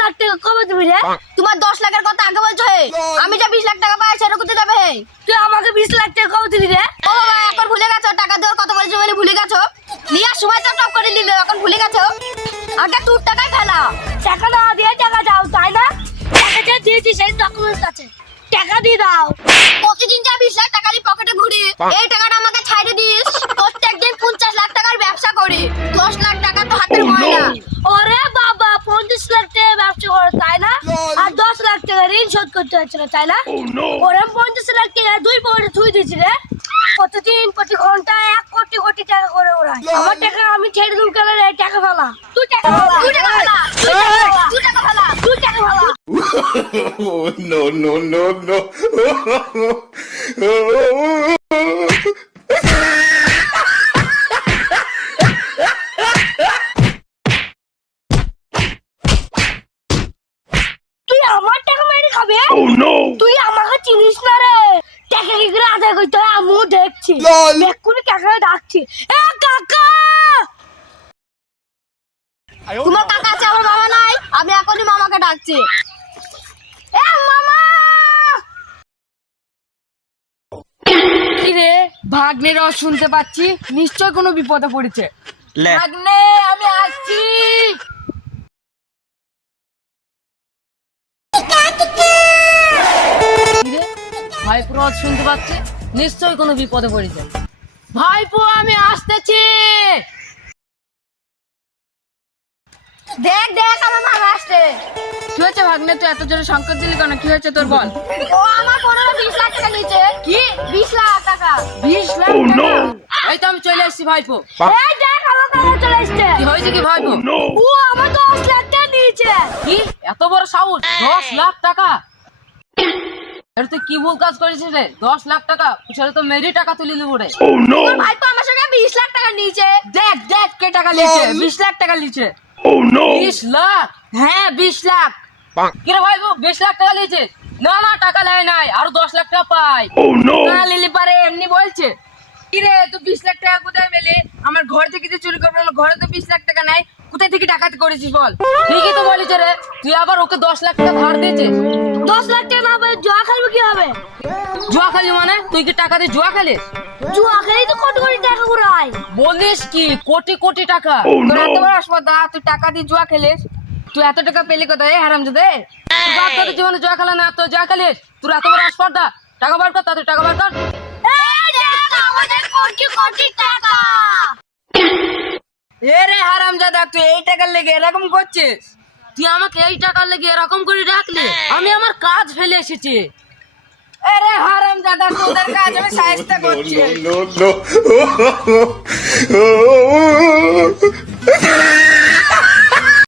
লাখ টাকা কবে দিবি রে? তোমার 10 লাখের কথা আগে বলছো হে, আমি যা 20 লাখ টাকা পাই সেটা কোথায় যাবে হে? তুই আমাকে 20 লাখ টাকা কবে দিবি রে? ও বাবা, এখন ভুলে গেছো? টাকা দেওয়ার কথা বলেছো বলে ভুলে গেছো? নিয়ার সময় তো টপ করে নিলে, এখন ভুলে গেছো? আগে তোর টাকাই ফেলা। টাকা না দিয়ে টাকা দাও, তাই না? টাকা যে দিয়েছি সেই ডকুমেন্টস আছে, টাকা দিয়ে দাও। প্রতিদিন যা 20 লাখ টাকা নিয়ে পকেটে ঘুরি, এই টাকাটা আমাকে ছাইড়ে দিস। প্রত্যেকদিন 50 লাখ টাকার ব্যবসা করি, 10 লাখ টাকা তো হাতের ময়লা। ওরে বাবা, 50 লাখ টাকা ব্যবসা করো তাই না? আর 10 লাখ টাকা ঋণ শোধ করতে হচ্ছিল তাই না? ওরে 50 লাখ টাকা দুই পকেটে থুই দিয়েছি রে। প্রতিদিন প্রতি ঘন্টা 1 কোটি কোটি টাকা করে ওরাই। আমার টাকা আমি ছেড়ে দিই কেন রে? টাকা ফেলা, তুই টাকা ফেলা, তুই টাকা ফেলা, তুই টাকা ফেলা, তুই টাকা ফেলা। Oh, no, no, no, no. তুই আমার টাকা মেরে খাবে? Oh, no. তুই আমাকে চিনিস না রে। টাকা কি করে আদায় করতে হয় আমিও দেখছি। এক্ষুনি কাকাকে ডাকছি। এ কাকা! তোমার কাকা আছে, আমার মামা নাই। আমি এখনই মামাকে ডাকছি। এ মামা! কি রে ভাগ্নের রস শুনতে পাচ্ছি, নিশ্চয় কোনো বিপদে পড়েছে। ভাগ্নে আমি আসছি। ভাইপো রস শুনতে পাচ্ছি, নিশ্চয় কোনো বিপদে পড়েছে। ভাইপো আমি আসতেছি। দেখ দেখ, আমার মামা আসছে। কি হয়েছে ভাগ্নে, তুই এত জোরে সংকট দিলি কেন? কি হয়েছে তোর বল। ও আমার 15-20 লাখ টাকা নিয়েছে। কি 20 লাখ টাকা? 20 লাখ টাকা? এই তো আমি চলে এসেছি ভাইপো। এই দেখ আমার কাকা চলে এসছে। কি হয়েছে কি ভাইপো? ও আমার 10 লাখ টাকা নিয়েছে। কি এত বড় সাউন্ড? 10 লাখ টাকা? আরে তুই কি ভুল কাজ করেছিস রে? 10 লাখ টাকা সেটা তো মেরি টাকা তুলে নিবো রে। তোর ভাইপো আমার সঙ্গে 20 লাখ টাকা নিয়েছে। দেখ দেখ কে টাকা লিছে, 20 লাখ টাকা লিছে। 20 লাখ? হ্যাঁ 20 লাখ। কি রে ভাইপো 20 লাখ টাকা লিছে? না না টাকা লাই নাই, আরো 10 লাখ টাকা পাই। না লিলি পারে এমনি বলছে। কি রে তুই 20 লাখ টাকা কোথায় পেলি? আমার ঘর থেকে যে চুরি করবে, আমার ঘরে তো 20 লাখ টাকা নাই, কোথায় থেকে ডাকাতি করেছিস বল? ঠিকই তো বলিস রে, তুই আবার ওকে 10 লাখ টাকা ধার দিয়েছিস। 10 লাখ টাকা না পেলে জুয়া খেলবে কি হবে? জুয়া খেলি মানে? তুই কি টাকা দিয়ে জুয়া খেলিস? জুয়া খেলেই তো কোটি কোটি টাকা উড়ায়। বলিস কি কোটি কোটি টাকা? তোর এত বড় আসপাদা, তুই টাকা দিয়ে জুয়া খেলিস? তুই এত টাকা পেলি কোথায় হারামজাদে? তুই বাপ তোর জীবনে জুয়া খেলা না, তো জুয়া খেলিস? তোর এত বড় আসপাদা, টাকা বার কর, তাড়াতাড়ি টাকা বার কর। এই দেখ আমাদের কোটি কোটি টাকা। এ রে হারামজাদা, তুই এই টাকার লেগে এরকম করছিস? তুই আমাকে এই টাকার লেগে এরকম করে রাখলি? আমি আমার কাজ ফেলে এসেছি। আরে হারামজাদা, তোদের কাজ আমি সাহায্য করছি। No, no, no.